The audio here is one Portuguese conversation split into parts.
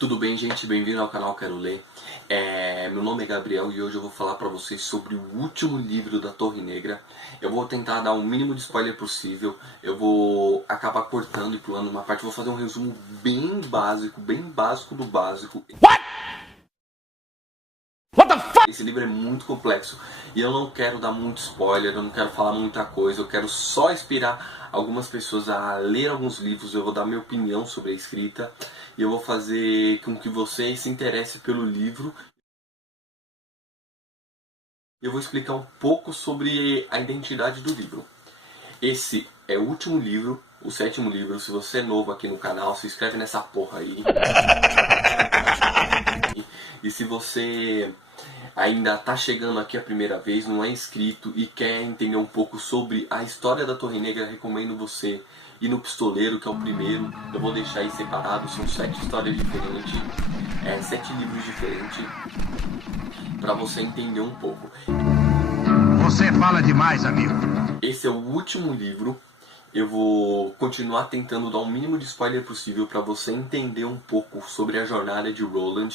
Tudo bem, gente? Bem-vindo ao canal Quero Ler. Meu nome é Gabriel e hoje eu vou falar para vocês sobre o último livro da Torre Negra. Eu vou tentar dar o mínimo de spoiler possível. Eu vou acabar cortando e pulando uma parte. Vou fazer um resumo bem básico do básico. Esse livro é muito complexo e eu não quero dar muito spoiler, eu não quero falar muita coisa, eu quero só inspirar algumas pessoas a ler alguns livros. Eu vou dar minha opinião sobre a escrita e eu vou fazer com que você se interesse pelo livro. Eu vou explicar um pouco sobre a identidade do livro. Esse é o último livro, o 7º livro. Se você é novo aqui no canal, se inscreve nessa porra aí. E se você ainda está chegando aqui a primeira vez, não é inscrito e quer entender um pouco sobre a história da Torre Negra, recomendo você ir no Pistoleiro, que é o primeiro. Eu vou deixar aí separado, são 7 histórias diferentes, 7 livros diferentes, para você entender um pouco. Você fala demais, amigo. Esse é o último livro. Eu vou continuar tentando dar o mínimo de spoiler possível para você entender um pouco sobre a jornada de Roland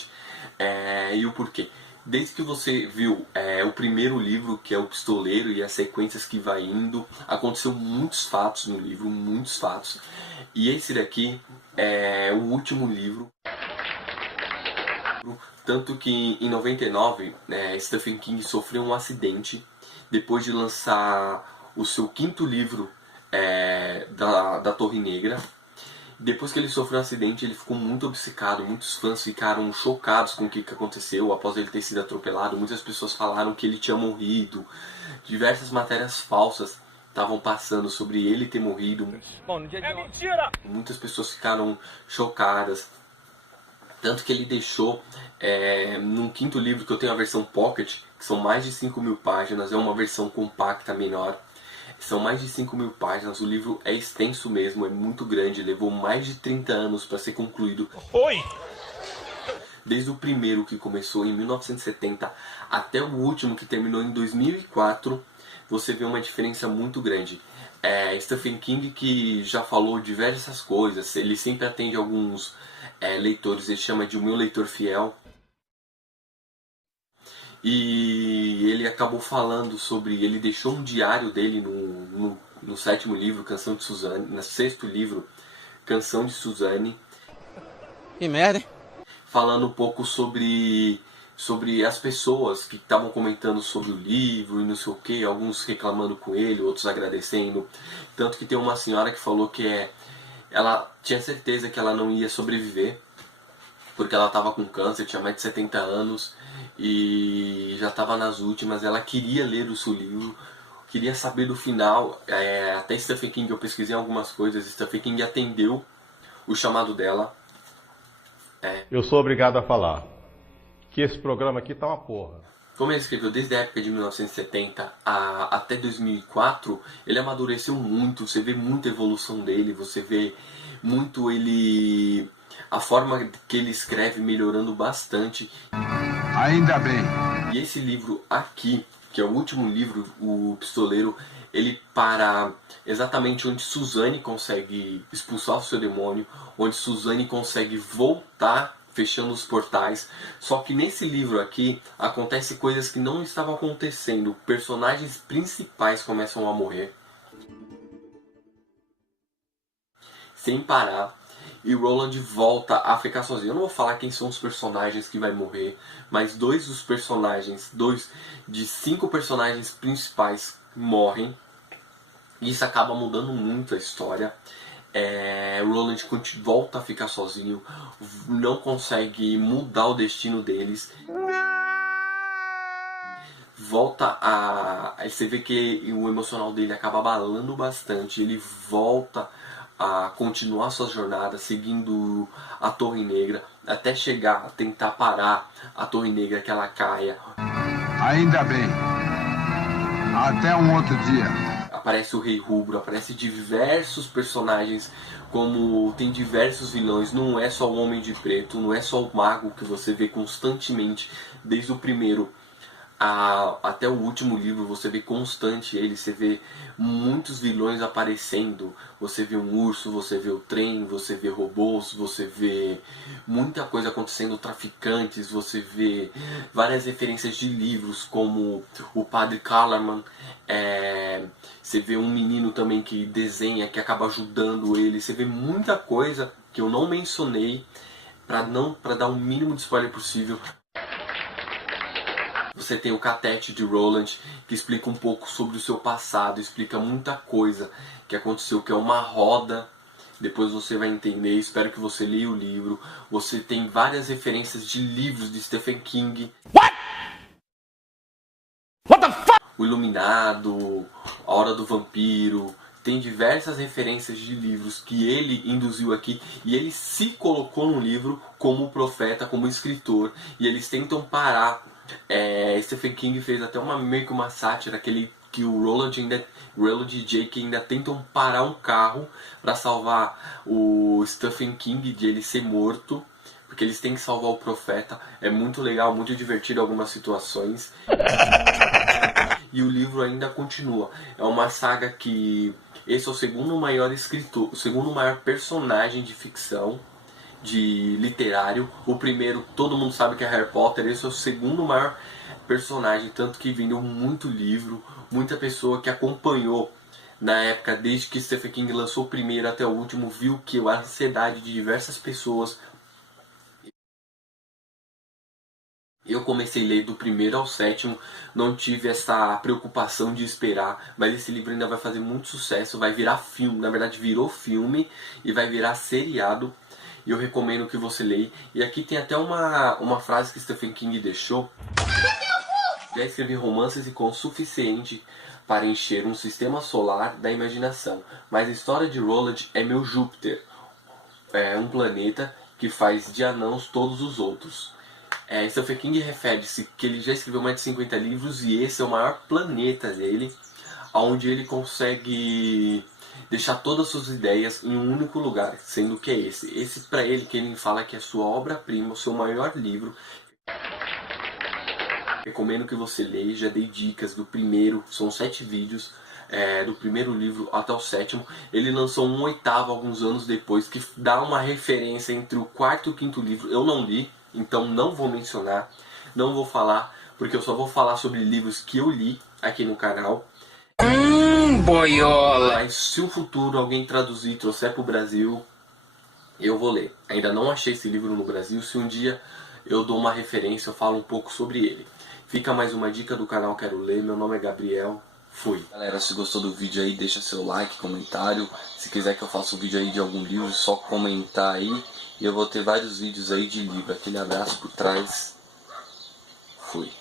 e o porquê. Desde que você viu o primeiro livro, que é o Pistoleiro, e as sequências que vai indo, aconteceu muitos fatos no livro, muitos fatos. E esse daqui é o último livro. Tanto que em 99, Stephen King sofreu um acidente depois de lançar o seu 5º livro da Torre Negra. Depois que ele sofreu um acidente, ele ficou muito obcecado. Muitos fãs ficaram chocados com o que aconteceu após ele ter sido atropelado. Muitas pessoas falaram que ele tinha morrido. Diversas matérias falsas estavam passando sobre ele ter morrido. É mentira! Muitas pessoas ficaram chocadas. Tanto que ele deixou, num 5º livro, que eu tenho a versão Pocket, que são mais de 5.000 páginas, é uma versão compacta menor. São mais de 5.000 páginas, o livro é extenso mesmo, é muito grande, levou mais de 30 anos para ser concluído. Oi! Desde o primeiro, que começou em 1970, até o último, que terminou em 2004, você vê uma diferença muito grande. Stephen King, que já falou diversas coisas, ele sempre atende alguns leitores, ele chama de o meu leitor fiel. E ele acabou falando sobre... Ele deixou um diário dele no 7º livro, Canção de Suzanne. No 6º livro, Canção de Suzanne. Que merda, hein? Falando um pouco sobre as pessoas que estavam comentando sobre o livro e não sei o que. Alguns reclamando com ele, outros agradecendo. Tanto que tem uma senhora que falou que ela tinha certeza que ela não ia sobreviver, porque ela estava com câncer, tinha mais de 70 anos e já estava nas últimas. Ela queria ler o seu livro, queria saber do final. Até Stephen King, eu pesquisei algumas coisas, Stephen King atendeu o chamado dela. Eu sou obrigado a falar que esse programa aqui tá uma porra. Como ele escreveu desde a época de 1970 até 2004, ele amadureceu muito, você vê muita evolução dele, você vê muito a forma que ele escreve melhorando bastante. Ainda bem. E esse livro aqui, que é o último livro, o Pistoleiro, ele para exatamente onde Suzanne consegue expulsar o seu demônio, onde Suzanne consegue voltar, fechando os portais. Só que nesse livro aqui acontece coisas que não estavam acontecendo. Personagens principais começam a morrer sem parar. E Roland volta a ficar sozinho. Eu não vou falar quem são os personagens que vai morrer, mas 2 dos personagens, 2 de 5 personagens principais morrem. Isso acaba mudando muito a história. Roland volta a ficar sozinho, não consegue mudar o destino deles. Você vê que o emocional dele acaba abalando bastante. Ele volta a continuar sua jornada seguindo a Torre Negra até chegar a tentar parar a Torre Negra que ela caia. Ainda bem. Até um outro dia. Aparece o Rei Rubro, aparece diversos personagens, como tem diversos vilões. Não é só o Homem de Preto, não é só o Mago que você vê constantemente desde o primeiro até o último livro você vê constante ele, você vê muitos vilões aparecendo, você vê um urso, você vê o trem, você vê robôs, você vê muita coisa acontecendo, traficantes, você vê várias referências de livros como o Padre Callerman, você vê um menino também que desenha, que acaba ajudando ele, você vê muita coisa que eu não mencionei para dar o mínimo de spoiler possível. Você tem o Catete de Roland, que explica um pouco sobre o seu passado, explica muita coisa que aconteceu, que é uma roda. Depois você vai entender, espero que você leia o livro. Você tem várias referências de livros de Stephen King. What the fuck? O Iluminado, A Hora do Vampiro. Tem diversas referências de livros que ele induziu aqui e ele se colocou no livro como profeta, como escritor. E eles tentam parar. Stephen King fez até meio que uma sátira que o Roland e Jake ainda tentam parar um carro para salvar o Stephen King de ele ser morto, porque eles têm que salvar o profeta. É muito legal, muito divertido algumas situações. E o livro ainda continua. É uma saga que esse é o segundo maior escritor, o segundo maior personagem de ficção, de literário. O primeiro, todo mundo sabe que é Harry Potter. Esse é o segundo maior personagem, tanto que vendeu muito livro, muita pessoa que acompanhou na época, desde que Stephen King lançou o primeiro até o último, viu que a ansiedade de diversas pessoas. Eu comecei a ler do primeiro ao sétimo, não tive essa preocupação de esperar, mas esse livro ainda vai fazer muito sucesso, vai virar filme, na verdade virou filme e vai virar seriado. E eu recomendo que você leia. E aqui tem até uma frase que Stephen King deixou. Já escrevi romances e contos suficiente para encher um sistema solar da imaginação. Mas a história de Roland é meu Júpiter. É um planeta que faz de anãos todos os outros. Stephen King refere-se que ele já escreveu mais de 50 livros e esse é o maior planeta dele, onde ele consegue deixar todas as suas ideias em um único lugar, sendo que é esse. Esse para ele que ele fala que é sua obra-prima, o seu maior livro. Recomendo que você leia, já dei dicas do primeiro, são 7 vídeos, do primeiro livro até o sétimo. Ele lançou um 8º alguns anos depois, que dá uma referência entre o 4º e o 5º livro. Eu não li, então não vou mencionar, não vou falar, porque eu só vou falar sobre livros que eu li aqui no canal. Boiola! Mas se no futuro alguém traduzir e trouxer pro Brasil, eu vou ler. Ainda não achei esse livro no Brasil, se um dia eu dou uma referência, eu falo um pouco sobre ele. Fica mais uma dica do canal Quero Ler, meu nome é Gabriel, fui. Galera, se gostou do vídeo aí, deixa seu like, comentário. Se quiser que eu faça um vídeo aí de algum livro, só comentar aí. E eu vou ter vários vídeos aí de livro. Aquele abraço por trás, fui.